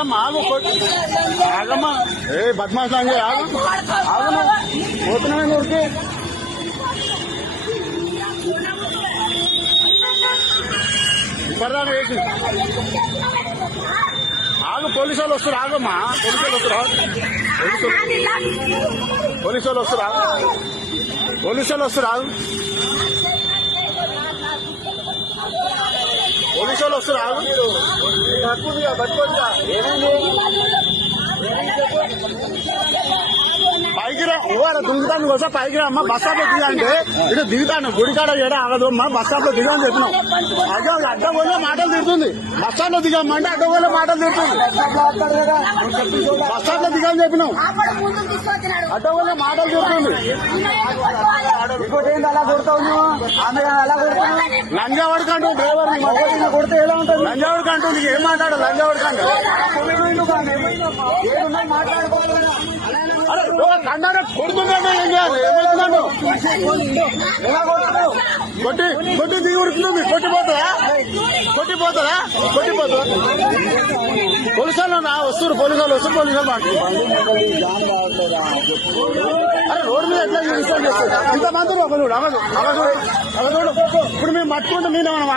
ఆగు ఆగమ్మా. ఏ బద్మాష్ లాంటి ఆగు. ఆగమ్మా. పోతున్నామే ఊరికి? ఇప్పటిదాకా వేసి. ఆగు పోలీసు వాళ్ళు వస్తారు ఆగమ్మా. పోలీసు వాళ్ళు వస్తారు పోలీసు వాళ్ళు వస్తారు పోలీసు వాళ్ళు వస్తారు ఆగు పోలీసు వాళ్ళు వస్తారు ఆగు పట్టుకుందిగా పట్టుకోవచ్చా పైకి రా ఓ అలా దుంగుతాను కోసం పైకి అమ్మ బస్ స్టాప్లో దిగంటే ఇటు దిగుతాను. గుడికాడ ఏడ ఆగదు. అమ్మ బస్ స్టాప్లో దిగని చెప్పినాం. అడ్డ అడ్డ పోలే మాటలు తిడుతుంది. బస్ స్టాప్లో దిగమ్మంటే అడ్డ పోలే మాటలు తిడుతుంది. బస్ స్టాప్లో దిగని చెప్పినాం. అడ్డ పోలే మాటలు తిడుతుంది. ఇంకోటి ఏంటి అలా కొడతావు నువ్వు ఆమె అలా కొడతావు లంజావాడి కంటూ డ్రైవర్ కొడితే ఎలా ఉంటుంది లంజావాడి కంటూ నీకు ఏం మాట్లాడు ఏమున్నా మాట్లాడుకోవాలి. అరే కండాక కొట్టి కొట్టి దిగి ఉడుకుతుంది కొట్టిపోతుందా కొట్టిపోతుందా కొట్టిపోతుందా పోలీసు వాళ్ళు నా వస్తారు పోలీసు వాళ్ళు వస్తారు పోలీసు వాళ్ళు మాట్లాడుతున్నారు అరే రోడ్డు మీద ఎట్లా ఇన్స్టాల్ చేస్తారు ఇంతమంది ఒక చూడు అవ చూడు అవ చూడు అవ చూడు ఇప్పుడు మేము పట్టుకుంటే నేను